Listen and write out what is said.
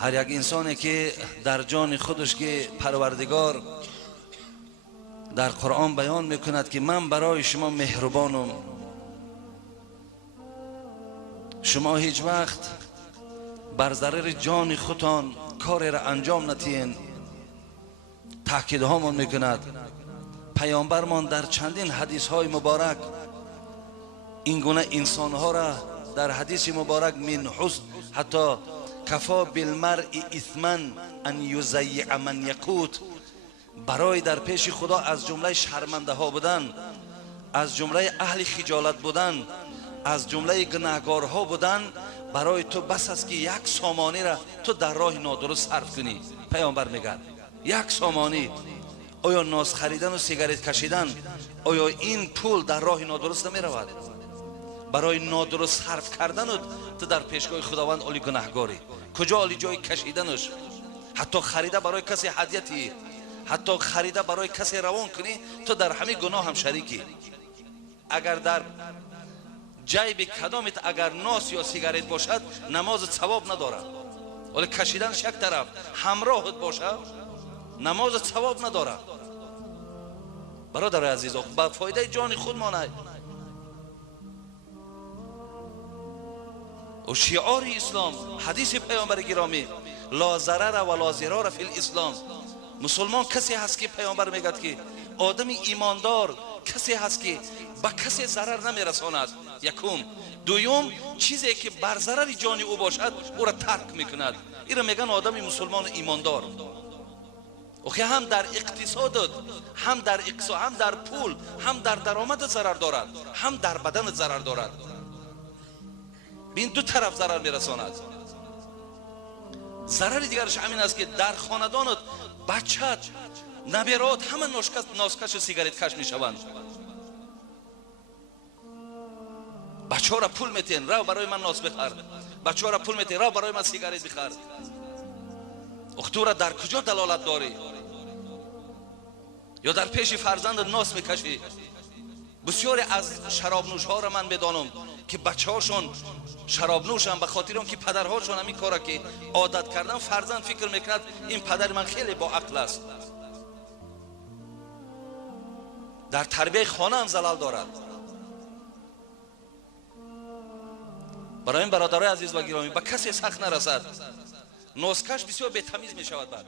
هر یک انسانی که در جان خودش که پروردگار در قرآن بیان میکند که من برای شما مهربانم، شما هیچ وقت بر ضرر جان خودتان کاری را انجام ندهید. تاکید هامان میکند پیامبرمان در چندین حدیث های مبارک این گونه انسان ها را در حدیث مبارک من حسن حتی کفا بالمرء اثما ان یضیع من یقوت، برای در پیش خدا از جمله شرمنده ها بودن، از جمله اهل خجالت بودن، از جمله گناهکار ها بودن، برای تو بس است که یک سامانی را تو در راه نادرست صرف کنی. پیامبر میگه یک سامانی، آیا ناز خریدن و سیگارت کشیدن، آیا این پول در راه نادرست نمی رود؟ برای نادرست صرف کردن تو در پیشگاه خداوند عالی گناهکاری. کجا عالی جای کشیدنش؟ حتی خریده برای کسی هدیتی، حتی خریده برای کسی روان کنی، تو در همه گناه هم شریکی. اگر در جیب کدامت اگر ناس یا سیگارت باشد نماز ثواب ندارد، ولی کشیدنش یک طرف همراهت باشد نماز ثواب ندارد. برادر عزیز، با فایده جان خود مانه و شعار اسلام حدیث پیامبر گرامی لا ضرر و لا ضرار فی الاسلام. مسلمان کسی هست که پیامبر میگه که آدم ایماندار کسی هست که با کسی ضرر نمیرساند. یکم. دوم، چیزی که بر ضرر جان او باشد او را ترک میکند. این را میگن آدم مسلمان ایماندار. اوخی هم در اقتصادت، هم در اقتصاد، هم در پول، هم در درآمد ضرر دارد، هم در بدن ضرر دارد. بین دو طرف ضرر میرساند. ضرر دیگرش همین است که در خاندانت بچت نبیرات همه ناسکش و سیگارت کش میشوند. بچه ها را پول میتین رو برای من ناس بخر، بچه ها را پول میتین رو برای من سیگارت بخر. اختو را در کجا دلالت داری؟ یا در پیش فرزند ناس میکشی؟ بسیاری از شراب نوش ها را من بدانم که بچه هاشون شراب نوشن به خاطر اون که پدرهاشون همین کارا که عادت کردن. فرزند فکر میکند این پدر من خیلی با عقل است. در تربیت خانه هم زلال دارد. برای این برادرای عزیز و گرامی به کسی سخت نرسد. ناسکش بسیار بتمیز می شود. بعد